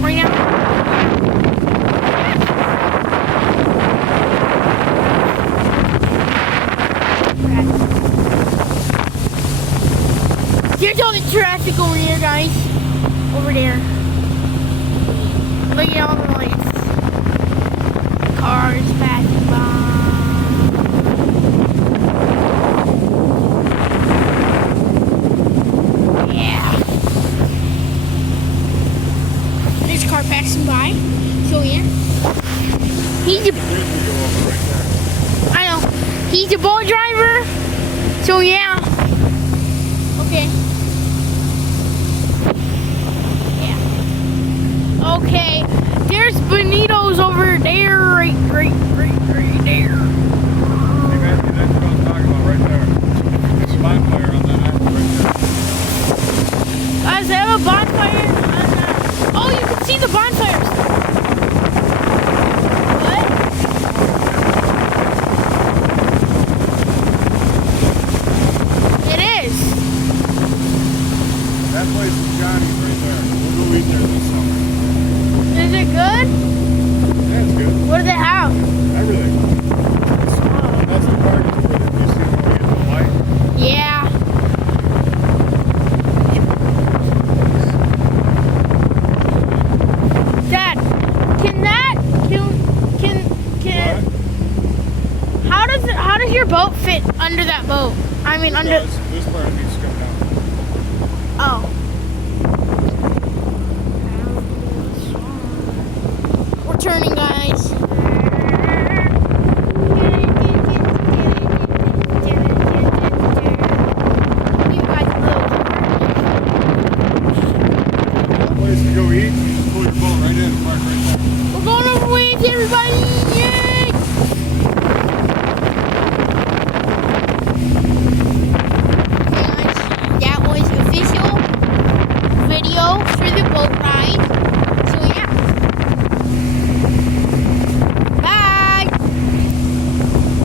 right now? Here's all the traffic over here, guys. Over there. Look at all the lights. Cars passing by. Yeah. There's a car passing by. So yeah. He's a, I know. He's a boat driver. So yeah. Okay. Yeah. Okay. There's Benito's over there, right there. Hey, Matthew, that's what I'm talking about right there. There's a bonfire on that island right there. Guys, they have a bonfire on that. Oh, you can see the bonfires. What? It is. That place is Johnny's right there. We'll go eat there this summer. Is it good? Yeah, it's good. What do they have? Everything. That's the part where you see when we get the light. Yeah. Dad, how does your boat fit under that boat? I mean, under. This part needs to come down. Oh. We're turning